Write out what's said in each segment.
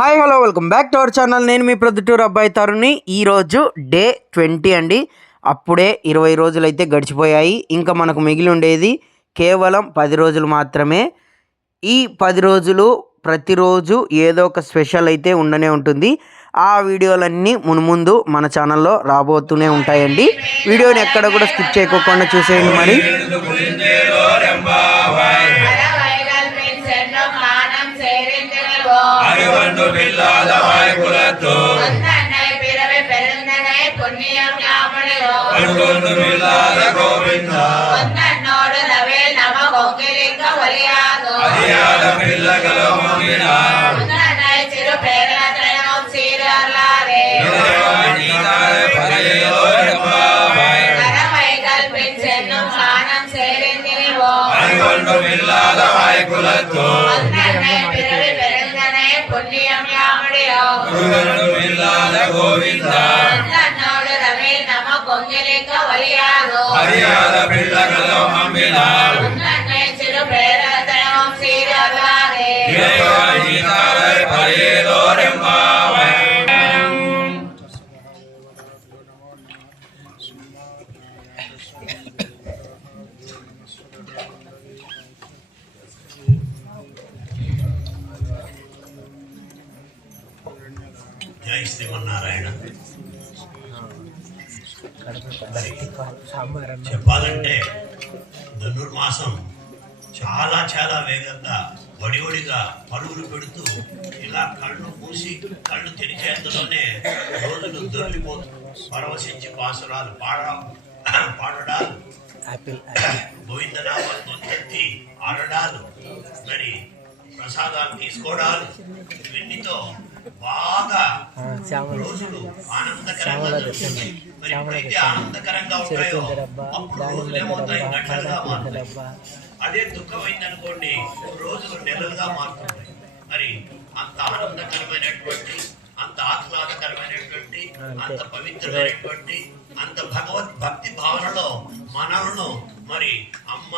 Hi hello welcome back to our channel. నేను మీ ప్రొద్దుటూరు అబ్బాయి తరుణ్ని. ఈరోజు డే 20 అండి. అప్పుడే 20 రోజులు అయితే గడిచిపోయాయి. ఇంకా మనకు మిగిలి ఉండేది కేవలం 10 రోజులు మాత్రమే. ఈ 10 రోజులు ప్రతిరోజు ఏదో ఒక స్పెషల్ అయితే ఉండనే ఉంటుంది. ఆ వీడియోలన్నీ మున్ముందు మన ఛానల్లో రాబోతూనే ఉంటాయండి. వీడియోని ఎక్కడ కూడా స్కిప్ చేయకోకుండా చూసేయండి. మరి జై శ్రీమన్నారాయణ. చెప్పాలంటే ధనుర్మాసం చాలా చాలా వేగంగా వడివడిగా పరుగులు పెడుతూ ఇలా కళ్ళు మూసి కళ్ళు తెరిచేందులోనే రోజులు దొరికిపోతూ పరవశించి పాసురాలు పాడడాలు, గోవిందనామాలతో ఎత్తి ఆడడాలు, మరి ప్రసాదాలు తీసుకోవడాలు, ఇవన్నీతో బాగా రోజులు ఆనందకరంగా మరి ఎప్పుడైతే ఆనందకరంగా ఉంటాయో అప్పుడు రోజులు ఏమవుతాయి, గంటలుగా మారుతాయి. అదే దుఃఖమైంది అనుకోండి, రోజులు నెలలుగా మారుతుంటాయి. మరి అంత ఆనందకరమైనటువంటి, అంత ఆహ్లాదకరమైనటువంటి, అంత పవిత్రమైనటువంటి, అంత భగవద్భక్తి భావనలో మనలను మరి అమ్మ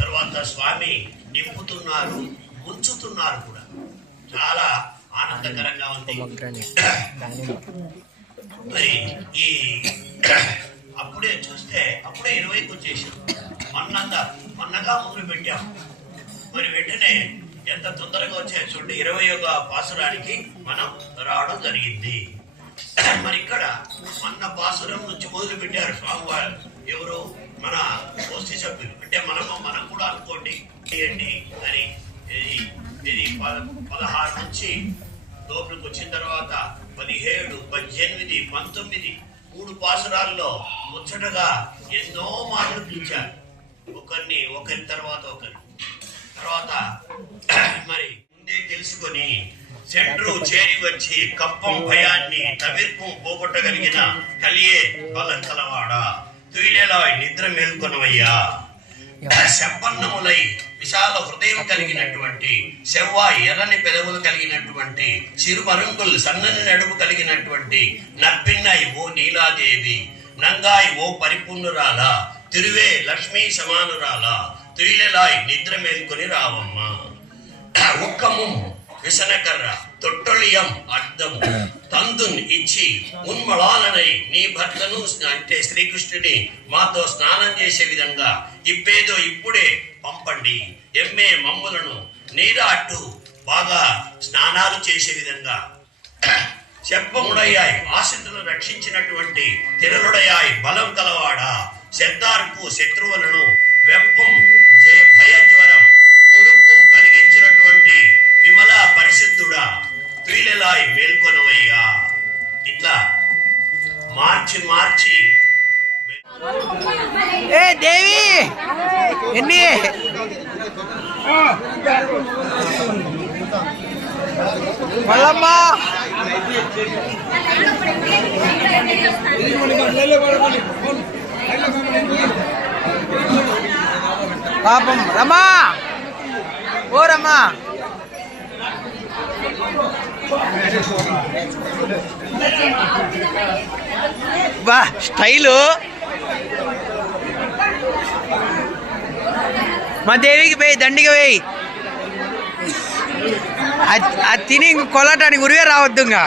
తర్వాత స్వామి నింపుతున్నారు, ఉంచుతున్నారు కూడా. చాలా ఆనందకరంగా ఉంది. మరి ఈ అప్పుడే చూస్తే అప్పుడే 20కి వచ్చేసాం. మొన్నగా మొదలు పెట్టాం. మరి వెంటనే ఎంత తొందరగా వచ్చాయో చూడండి, 21వ పాసురానికి మనం రావడం జరిగింది. మరి ఇక్కడ మొన్న పాసురం నుంచి మొదలు పెట్టారు స్వామివారు. ఎవరు? మన గోష్ఠి సభ్యులు. అంటే మనం కూడా అనుకోండి చేయండి అని. ఇది 16 నుంచి లోపలికి వచ్చిన తర్వాత 17, 18, 19 3 పాసురాల్లో ముచ్చటగా ఎన్నో మాటలు పిలిచారు. ఒకరి తర్వాత మరి ముందే తెలుసుకొని శత్రు చేరి వచ్చి కప్పం భయాన్ని తవిర్పు పోగొట్టగలిగిన కలియే బలం కలవాడా, తుయిలేలా నిద్ర మేల్కొనవయ్యా, సంపన్నములై విశాల హృదయం కలిగినటువంటి, సెవ్వాయి ఎర్రని పెదవులు కలిగినటువంటి, చిరుమరుంగులు సన్నని నడుము కలిగినటువంటి, నప్పిన్నాయి ఓ నీలాదేవి, నంగాయి ఓ పరిపూర్ణురాల, తిరువే లక్ష్మీ సమానురాల, తుయిలెలాయ్ నిద్ర మేల్కొని రావమ్మ, ఉక్కము విసనకర్ర తొట్టొళియం అర్థము తందున్ ఇచ్చి ఉన్మళాలనై నీ భర్తను అంటే శ్రీకృష్ణుని మాతో స్నానం చేసే విధంగా ఇప్పేదో ఇప్పుడే పంపండి, ఎమ్మే మమ్ములను నీరా అట్టు బాగా స్నానాలు చేసే విధంగా, శప్పముడయ్యాయి ఆశతులను రక్షించినటువంటి, తిరలుడయాయి బలం కలవాడా, శద్దార్పు శత్రువులను వెప్పం భయజ్వరం పొడుపు కలిగించినటువంటి విమల పరిశుద్ధుడా, తుయిలెలాయ్ మేల్కొనవయ్యా. ఇట్లా మార్చి ఏ దేవి ఎన్ని మల్లమ్మ పాపం రమా, ఓ రమా, బా స్టైలు మా దేవికి పోయి దండిగా పోయి అది తిని ఇంక కొలటానికి ఉరివే రావద్దు ఇంకా